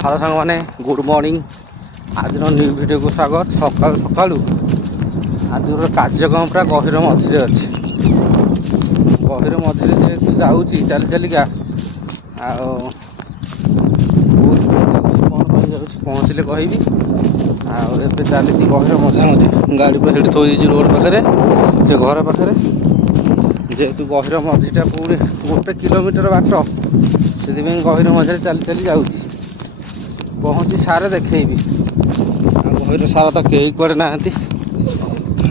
Hello सांग मैंने good morning. आज न्यू वीडियो को स्वागत। सकाल सकालू आज कार्यक्रम पूरा गहिर मझे अच्छे। गहिर मझे जेहेतु जाऊँगी चली चलिका पहुँचले कहि आए चली गहिर मझा मझे गाड़ी पर थोड़ी थोड़ी रोड पाखे से घर पाखे जेहेतु गहिर मझीटा पूरी 1 किलोमीटर बाट से गहिर मझे चली चली जाऊँगी। पहुँची सारे देखी गहिर सार तो कई कुआड़े ना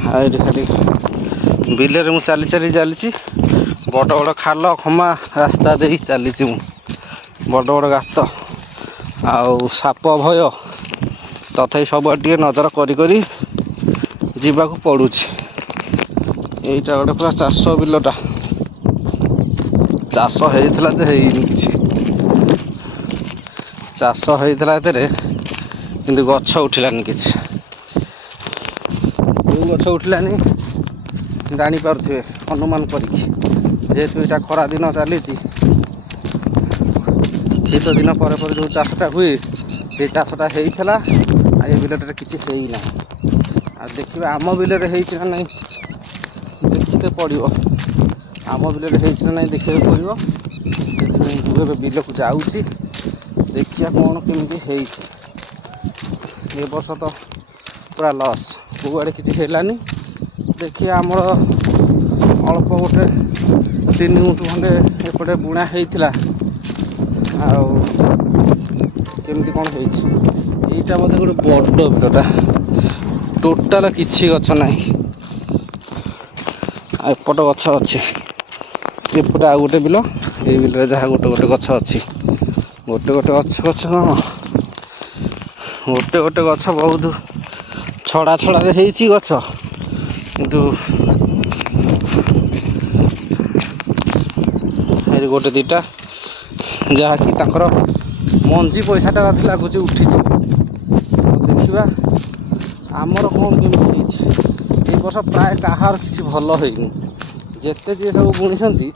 खाली बिलर मु चली चली चली बड़ बड़ खाल खमा रास्ता दे चली बड़ बड़ गात आउ साप भय तथा सब नजर करी जीवाकू पड़ुछि। यहीटा गोटे पूरा चाष बिलटा चाष होता चाष होता किंतु गछ उठिलानी किछि गछ उठिलानी जानी पारुथिबे अनुमान करिकी जेहेतु यहाँ खरा दिन चली शीत दिन पर जो चाषटा हुए ये चाषटा होता ये बिलटे किसी ना देखिए आम बिलरे होना ना देखते पड़ो आम बिलरे होना ना देखा पड़ो बिल को जाऊँगी देखिए कौन केमी ए वर्ष तो पूरा लॉस कौड़े किसी हेलानी। देखिए आमर अल्प गोटे 3 गुंठ खंडे एपटे बुणा होता केमती कौन होटा बोधे गोटे बड़ बिलटा टोटाल किसी गछ ना एपट गछ अच्छे एपटे आउ गोटे बिल ये बिल जहाँ गोटे गोटे गछ अच्छी गोटे गोटे गछ गछ कौन गोटे गोटे गछ बहुत छड़ा छड़ा गछ किंतु गोटे दीटा जहाँकि तांकर मंजी पैसाटा लगुच उठी देखा आमर कौन केमी ये वर्ष प्राय कहार किसी भल होनी जिते जी सब बुणी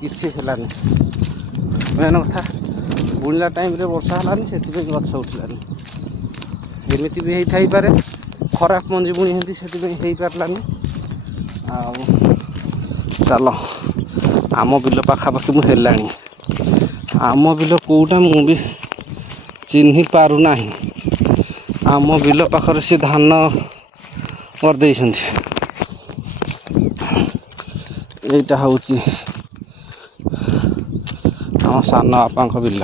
किसी हेलानी मेन कथा बुणला टाइम रे वर्षा हलानी से गछ उठिलानी एमती भी होता पारे खराब मंजी बुणी हो पारलानी। चल आम बिल पाखापाखि मु हेलानी आम बिल कोटा मु भी चिन्ह पारुना आम बिल पाखरे सी धान करदे यहीटा हूँ आम सान बापा बिल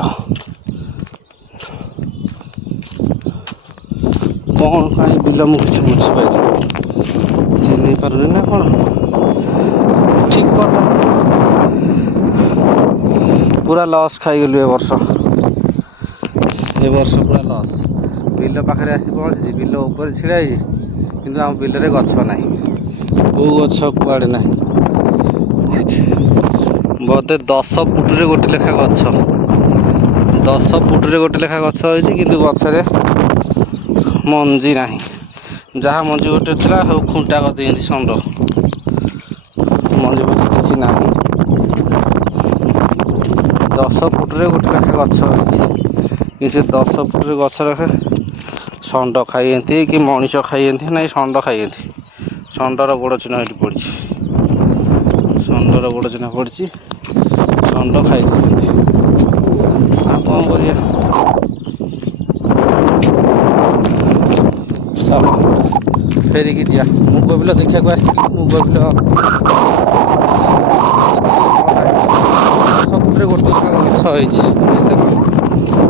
कौन कहीं बिल मुझे बुझीपार चिन्ह पारुनी ना कौन ठीक कर पूरा लॉस खाईगलु ए वर्ष पूरा लॉस बिल पाखे आसी पहुँची बिल ऊपर छिड़ा किंतु आम बिलरे गछ ना कौ गछ कुआड़े ना बोधे 10 फुटे गोटे लेखा गछ 10 फुटे गोटे लेखा गछ किंतु गछरे मंजी ना जहाँ मंजी गोटे था सब खुंटा करदे षंड मंजी मंजी किसी ना 10 फुटे गोटे लेखा गछ कि 10 फुटे गछ रखे षंड खाई कि मनीष खाई ना षंड खाई षंडर गोड़ चिन्ह ये पड़ी षंडर गोड़ चिन्ह पड़ी षंड खाई कौन कर चलो फेरिकी जा मुग बिल देखा मुग बिल 10 फुटे गोटे गछ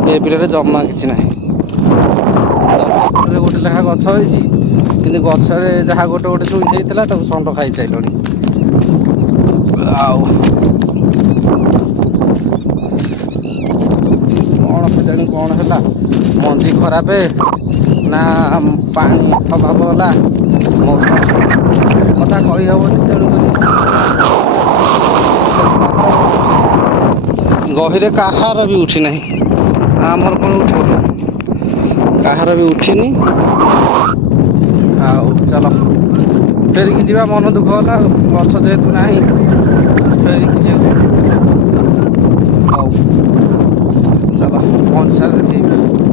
ये बिल जमा किसी ना 10 फुटे गोटे लेखा गछ कि गछरे जहाँ गोटे गोटे चुई होता षंड खाई सारे कौन जानी कौन है मंजी खराब ना पानी अभाव है कथा कही हेनी तेणुक गहिरे कहार भी उठी ना आमर कौन उठ कहार भी उठिनी। चलो फेरिकी जा मन दुख है गछ जेहेतु ना फेरिकी चलो पहुँच ଦେଖେଇବି।